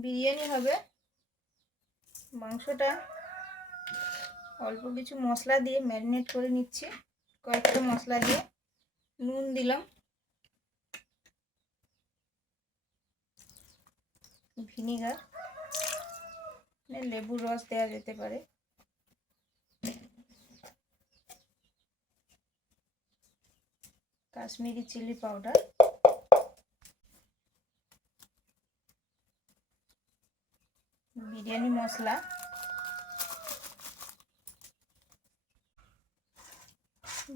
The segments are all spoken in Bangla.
বিরিয়ানি হবে। মাংসটা অল্প কিছু মশলা দিয়ে ম্যারিনেট করে নিচ্ছি। কয়েকটা মশলা দিয়ে নুন দিলাম। ভিনিগার। লেবুর রস দেওয়া যেতে পারে। Kashmiri chilli powder. Biryani masala.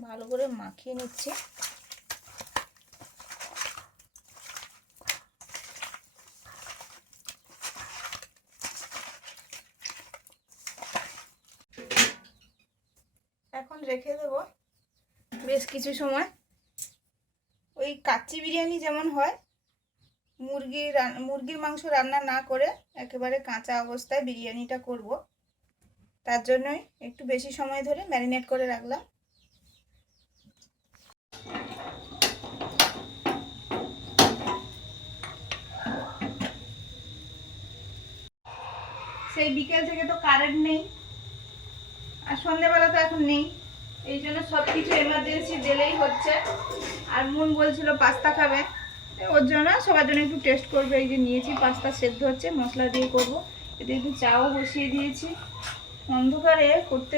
ভালো করে মাখিয়ে নিচ্ছি। এখন রেখে দেব বেশ কিছু সময়। ওই কাচ্চি বিরিয়ানি যেমন হয় মুরগির মুরগির মাংস রান্না না করে একেবারে কাঁচা অবস্থায় বিরিয়ানিটা করব। তার জন্যই একটু বেশি সময় ধরে ম্যারিনেট করে রাখলাম। সেই বিকেল থেকে তো কারেন্ট নেই। আর সন্ধেবেলা তো এখন নেই। এই জন্য সব কিছু এমার্জেন্সি দিলেই হচ্ছে। আর মন বলছিল পাস্তা খাবে। ওর জন্য সবার জন্য একটু টেস্ট করবে, এই যে নিয়েছি, পাস্তা সেদ্ধ হচ্ছে, মশলা দিয়ে করব। এতে একটু চাও বসিয়ে দিয়েছি। অন্ধকারে করতে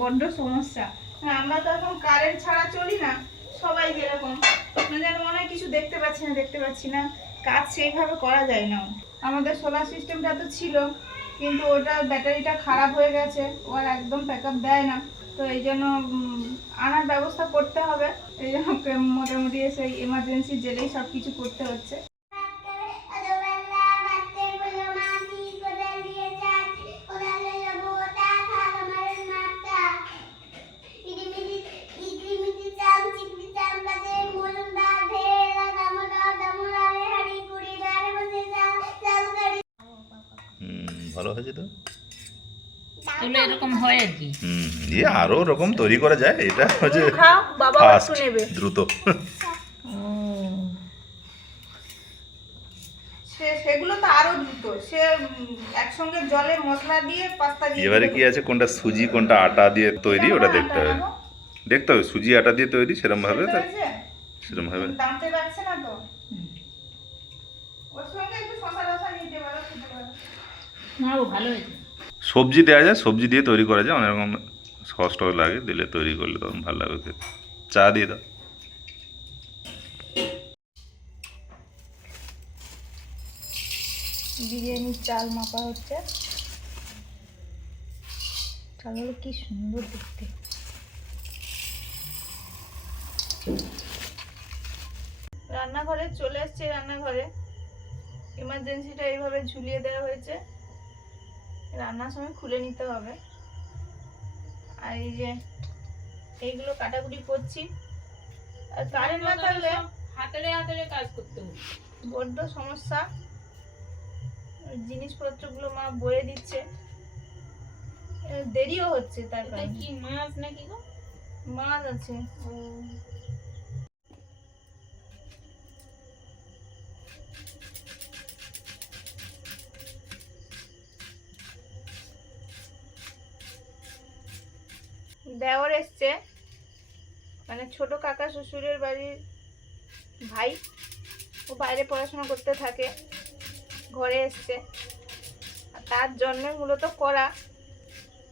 বড্ড সমস্যা। হ্যাঁ আমরা তো এখন কারেন্ট ছাড়া চলি না, সবাই যেরকম। যেন মনে হয় কিছু দেখতে পাচ্ছি না, দেখতে পাচ্ছি না। কাজ সেইভাবে করা যায় না। আমাদের সোলার সিস্টেমটা তো ছিল, কিন্তু ওটা ব্যাটারিটা খারাপ হয়ে গেছে, ও আর একদম ব্যাকআপ দেয় না। তো এই জন্য আনার ব্যবস্থা করতে হবে। এই জন্য মোটামুটি সেই এমার্জেন্সি জেলেই সব কিছু করতে হচ্ছে। হয় আর কি। হুম আরও রকম তৈরি করা যায় এটা হচ্ছে খাও বাবা একটু নেবে। দ্রুত। সেগুলো তো আরও দ্রুত। সে একসঙ্গে জলে মশলা দিয়ে পাস্তা দিয়ে এবারে কি আছে কোনটা সুজি কোনটা আটা দিয়ে তৈরি ওটা দেখতে হবে। দেখতে হবে সুজি আটা দিয়ে তৈরি সেরকম ভাবে সেরকম ভাবে। দাঁতে না তো। ওর সঙ্গে একটু শশা রসা নিতে পারো না ও ভালো হয়েছে। সবজি দেওয়া যায়, সবজি দিয়ে তৈরি করা যায়, অনেক রকম সস টস লাগে, দিলে তৈরি করলে তখন ভালো লাগবে খেতে। চা দিয়ে দাও। বিরিয়ানির চাল মাপা হচ্ছে। চালগুলো কি সুন্দর দেখতে। রান্নাঘরে চলে এসছে রান্নাঘরে। এমার্জেন্সিটা এইভাবে ঝুলিয়ে দেওয়া হয়েছে। রান্নার সময় খুলে নিতে হবে। আর এই যে এইগুলো কাটাকুটি করছি। আর কারেন্ট না থাকলে হাতেরে হাতেরে কাজ করতে হবে। বড্ড সমস্যা। জিনিসপত্রগুলো মা বয়ে দিচ্ছে। দেরিও হচ্ছে তার কারণে। কি মাছ নাকি গো? মাছ আছে। দেওর এসছে। মানে ছোট কাকা শ্বশুরের বাড়ির ভাই। ও বাইরে পড়াশোনা করতে থাকে। ঘরে এসছে। তার জন্যে মূলত করা।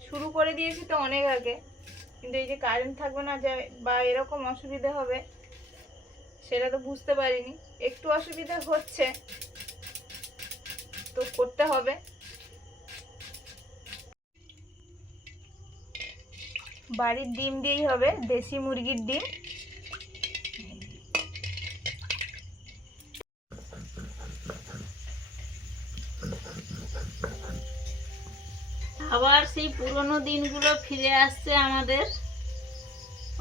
শুরু করে দিয়েছি তো অনেক আগে। কিন্তু এই যে কারেন্ট থাকবে না যে, বা এরকম অসুবিধা হবে, সেটা তো বুঝতে পারিনি। একটু অসুবিধা হচ্ছে। তো করতে হবে। বাড়ির ডিম দিয়েই হবে, দেশি মুরগির ডিম। আবার সেই পুরনো দিনগুলো ফিরে আসছে আমাদের।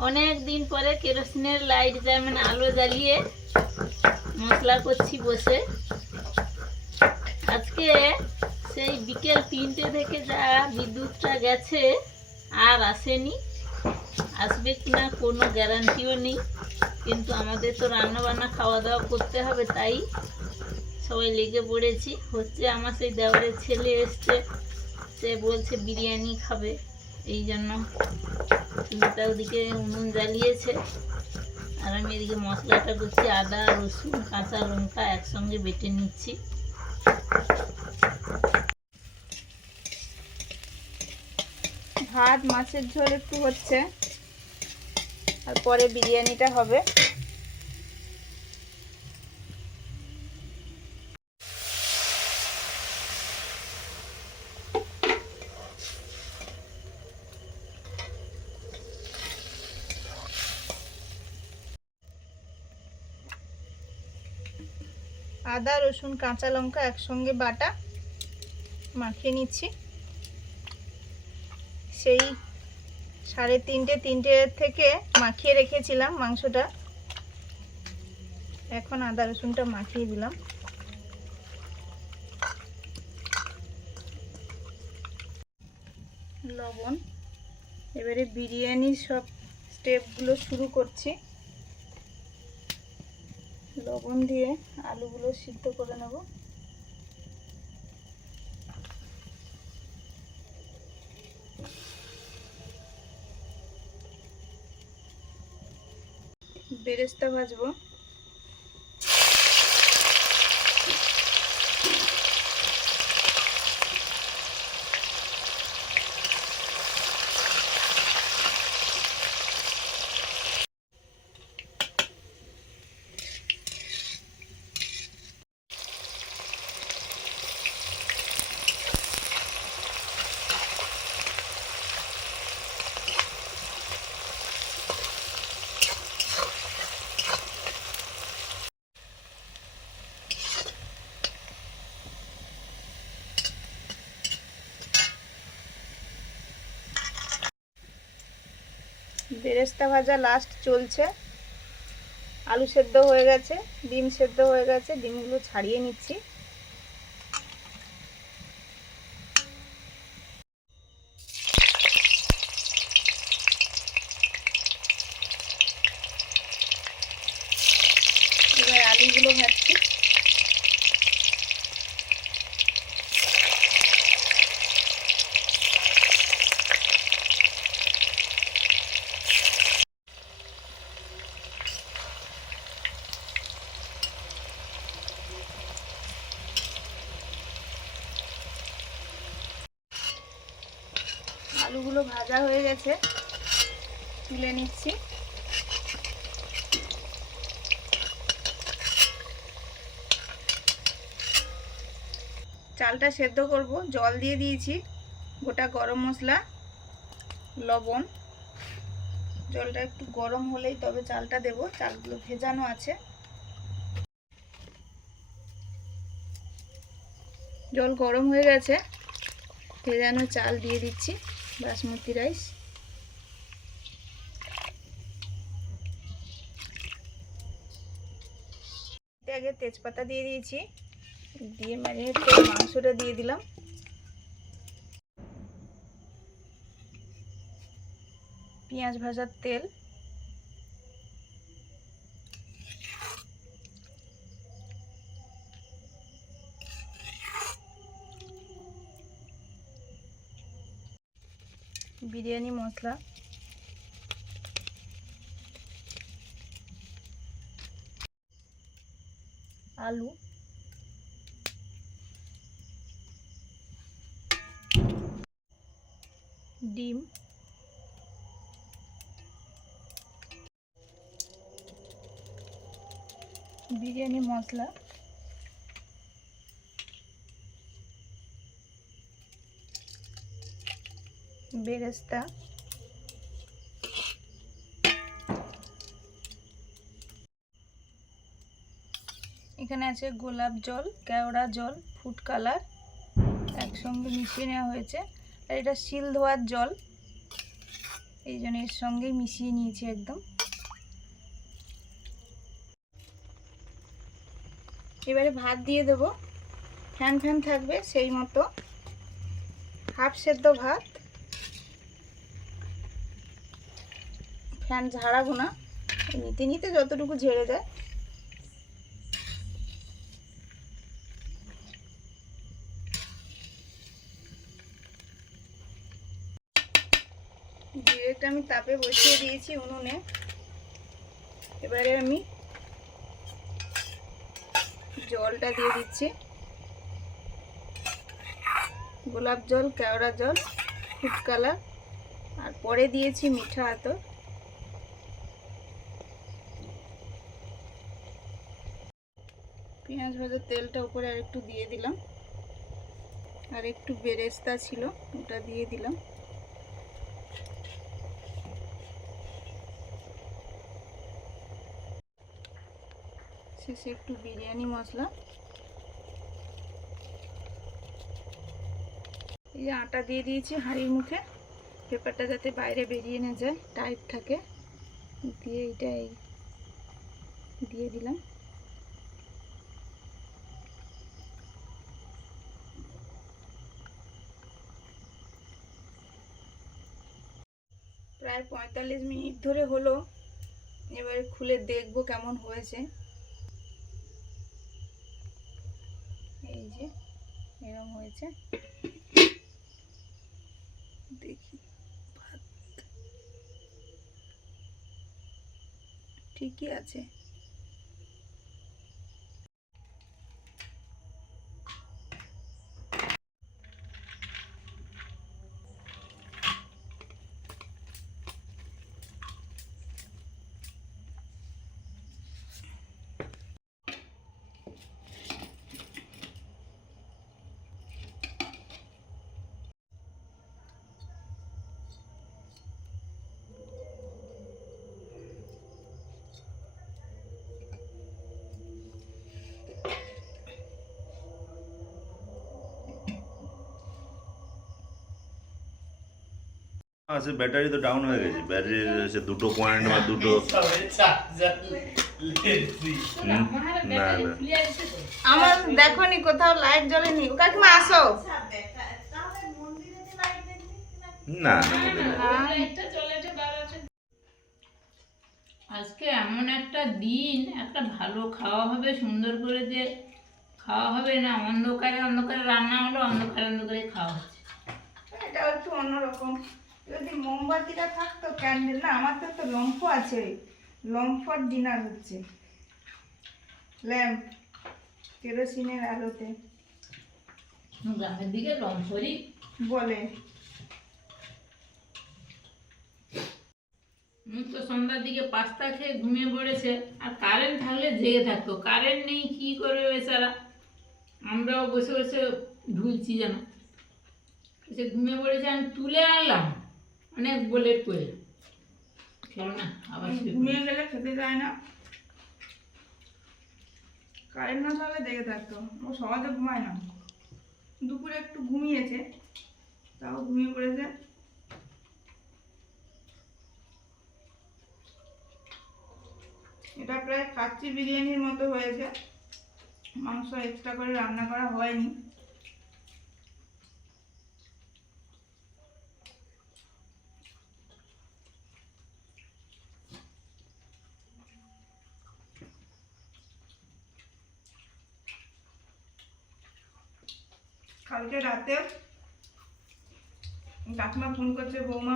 অনেক দিন পরে কেরোসিনের লাইট যেমন আলো জ্বালিয়ে মশলা করছি বসে। আজকে সেই বিকেল তিনটে থেকে যা বিদ্যুৎটা গেছে আর আসেনি। আসবে কিনা কোনো গ্যারান্টিও নেই। কিন্তু আমাদের তো রান্না বান্না খাওয়া দাওয়া করতে হবে তাই সবাই লেগে পড়েছি। হচ্ছে আমার সেই দেওয়ারের ছেলে এসছে। সে বলছে বিরিয়ানি খাবে। এই জন্য চুলটা ওদিকে উনুন জ্বালিয়েছে। আর আমি এদিকে মশলাটা করছি। আদা, রসুন, কাঁচা লঙ্কা একসঙ্গে বেটে নিচ্ছি। ভাত, মাছের ঝোল একটু হচ্ছে। আর পরে বিরিয়ানিটা হবে। আদা, রসুন, কাঁচা লঙ্কা একসঙ্গে বাটা মাখিয়ে নিচ্ছি। সেই সাড়ে তিনটে তিনটে থেকে মাখিয়ে রেখেছিলাম মাংসটা। এখন আদা রসুনটা মাখিয়ে দিলাম। লবণ। এবারে বিরিয়ানির সব স্টেপগুলো শুরু করছি। লবণ দিয়ে আলুগুলো সিদ্ধ করে নেব। বেরেস্তা ভাজবো। বেরেস্তা ভাজা লাস্ট চলছে। আলু সেদ্ধ হয়ে গেছে, ডিম সেদ্ধ হয়ে গেছে, ডিমগুলো ছাড়িয়ে নিচ্ছি এবার আলুগুলো ভাজছি আলুগুলো ভাজা হয়ে গেছে। তুলে নিচ্ছি। চালটা সেদ্ধ করব। জল দিয়ে দিয়েছি গোটা গরম মশলা, লবণ। জলটা একটু গরম হলেই তবে চালটা দেব। চালগুলো ভেজানো আছে। জল গরম হয়ে গেছে। ভেজানো চাল দিয়ে দিচ্ছি। বাসমতি রাইস আগে তেজপাতা দিয়ে দিয়েছি। দিয়ে মানে মাংসটা দিয়ে দিলাম। পেঁয়াজ ভাজার তেল। বিরিয়ানি মশলা। আলু। ডিম। বিরিয়ানি মশলা। বেরেস্তা। এখানে আছে গোলাপ জল, কেওড়া জল, ফুড কালার একসঙ্গে মিশিয়ে নেওয়া হয়েছে। আর এটা শিল ধোয়ার জল, এই জন্য এর সঙ্গেই মিশিয়ে নিয়েছি একদম। এবারে ভাত দিয়ে দেবো। ফ্যান ফ্যান থাকবে সেই মতো। হাফ সেদ্ধ ভাত। ফ্যান ঝাড়াবো না। নিতে নিতে যতটুকু ঝেড়ে যায়। জিরেটা আমি তাপে বসিয়ে দিয়েছি উনুনে। এবারে আমি জলটা দিয়ে দিচ্ছি। গোলাপ জল, কেওড়া জল, ফুটকালা কালার আর পরে দিয়েছি মিঠা আতর। ভাজার তেলটা উপরে আর একটু দিয়ে দিলাম। আর একটু বেরেস্তা ছিল, ওটা দিয়ে দিলাম। শেষে একটু বিরিয়ানি মশলা। এই যে আটা দিয়ে দিয়েছি হাঁড়ির মুখে। পেপারটা যাতে বাইরে বেরিয়ে না যায়, টাইট থাকে। দিয়ে এটা এই দিয়ে দিলাম। প্রায় পঁয়তাল্লিশ মিনিট ধরে হলো। এবারে খুলে দেখব কেমন হয়েছে। এই যে, এরম হয়েছে। দেখি ঠিকই আছে। আছে ব্যাটারি তো ডাউন হয়ে গেছে। ব্যাটারি হচ্ছে দুটো পয়েন্ট বা দুটো না না আমার দেখো নি কোথাও লাইট জ্বলেনি ও কাকিমা আসো। না না আজকে এমন একটা দিন একটা ভালো খাওয়া হবে সুন্দর করে যে খাওয়া হবে না অন্ধকারে অন্ধকারে রান্না হলো অন্ধকারে অন্ধকারে খাওয়া হচ্ছে। এটাও একটু অন্যরকম। যদি মোমবাতিটা থাকতো ক্যান্ডেল না আমার তো তো লম্ফ আছে। লম্ফর ডিনার হচ্ছে। ল্যাম্প কেরোসিনের আলোতে। গ্রামের দিকে লম্ফরি বলে। তো সন্ধ্যার দিকে পাস্তা খেয়ে ঘুমিয়ে পড়েছে। আর কারেন্ট থাকলে জেগে থাকতো। কারেন্ট নেই কি করবে বেচারা? আমরাও বসে বসে ঢুলছি যেন। সে ঘুমিয়ে পড়েছে আমি তুলে আনলাম। অনেক লেট করে খেলো না আবার ঘুমিয়ে গেলে খেতে যায় না। কারেন্ট না থাকলে দেখে থাকতো ও সহজে ঘুমায় না। দুপুরে একটু ঘুমিয়েছে তাও ঘুমিয়ে পড়েছে। এটা প্রায় কাচ্চি বিরিয়ানির মতো হয়েছে। মাংস এক্সট্রা করে রান্না করা হয়নি। কালকে রাতে কাকিমা ফোন করছে, বৌমা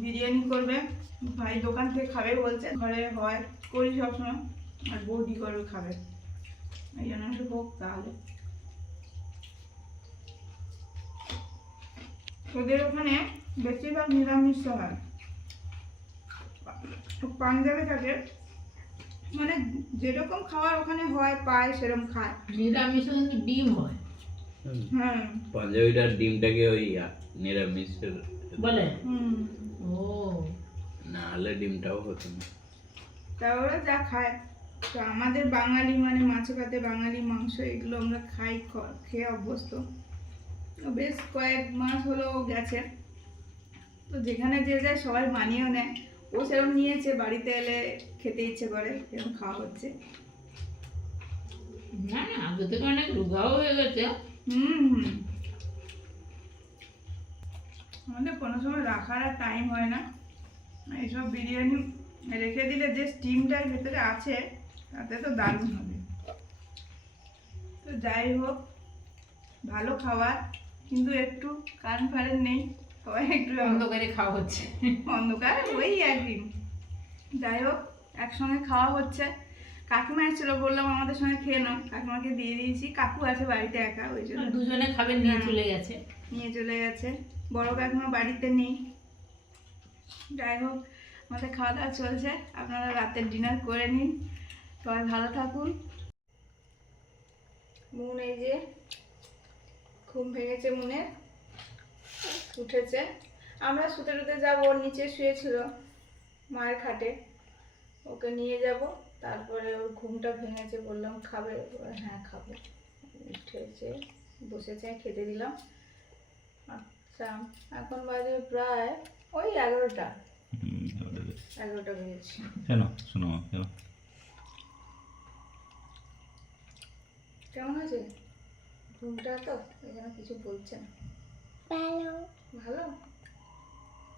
বিরিয়ানি করবে। ভাই দোকান থেকে খাবে বলছে, ঘরে হয়, করি সবসময়। আর বৌদি করবে, খাবে। এই জন্য হোক তাহলে। তোদের ওখানে বেশিরভাগ নিরামিষ হয়। পাঞ্জাবে থাকে। মানে যেরকম খাওয়ার ওখানে হয়, পায়, সেরকম খায়। নিরামিষে ডিম হয়। হ্যাঁ। পাঞ্জাবিটার ডিমটাকে ওই নিরামিষের বলে? ও। না হলে ডিমটাও হতো না। তা ওরা যা খায়। তো আমাদের বাঙালি মানে মাছ ভাতে বাঙালি মাংস এগুলো আমরা খাই খেয়ে অভ্যস্ত। বেশ কয়েক মাস হলো গেছে। তো যেখানে যে যায় সবাই মানিয়েও নেয়। ও সেরকম নিয়েছে বাড়িতে এলে খেতে ইচ্ছে করে এরকম খাওয়া হচ্ছে। না না আগে থেকে অনেক রোগাও হয়ে গেছে। হুম। হুম আমাদের কোনো সময় রাখার আর টাইম হয় না। এইসব বিরিয়ানি রেখে দিলে যে স্টিমটার ভেতরে আছে তাতে তো দারুণ হবে। তো যাই হোক ভালো খাবার কিন্তু একটু কারেন্ট ফারেন্ট নেই সবাই একটু অন্ধকারে খাওয়া হচ্ছে। অন্ধকার ওই একদিন। যাই হোক একসঙ্গে খাওয়া হচ্ছে। কাকিমা এসেছিল বললাম আমাদের সঙ্গে খেয়ে নাও। কাকিমাকে দিয়ে দিয়েছি। কাকু আছে বাড়িতে একা ওই জন্য। দুজনে খাবে নিয়ে চলে গেছে। নিয়ে চলে গেছে। বড় কাকিমা বাড়িতে নেই। যাই হোক আমাদের খাওয়া দাওয়া চলছে। আপনারা রাতের ডিনার করে নিন। সবাই ভালো থাকুন। মন এই যে ঘুম ভেঙেছে মনে। উঠেছে। আমরা শুতে টুতে যাব ওর নিচে শুয়েছিল মায়ের খাটে। ওকে নিয়ে যাব। তারপরে ওর ঘুমটা ভেঙেছে বললাম খাবে? বলে, হ্যাঁ খাব। উঠেছে বসেছে খেতে দিলাম। আচ্ছা এখন বাজে প্রায় ওই এগারোটা। এগারোটা বেজেছে। কেন? শোনো কেন? কেমন আছে? ঘুমটা তো এখানে কিছু বলছে না। ভালো?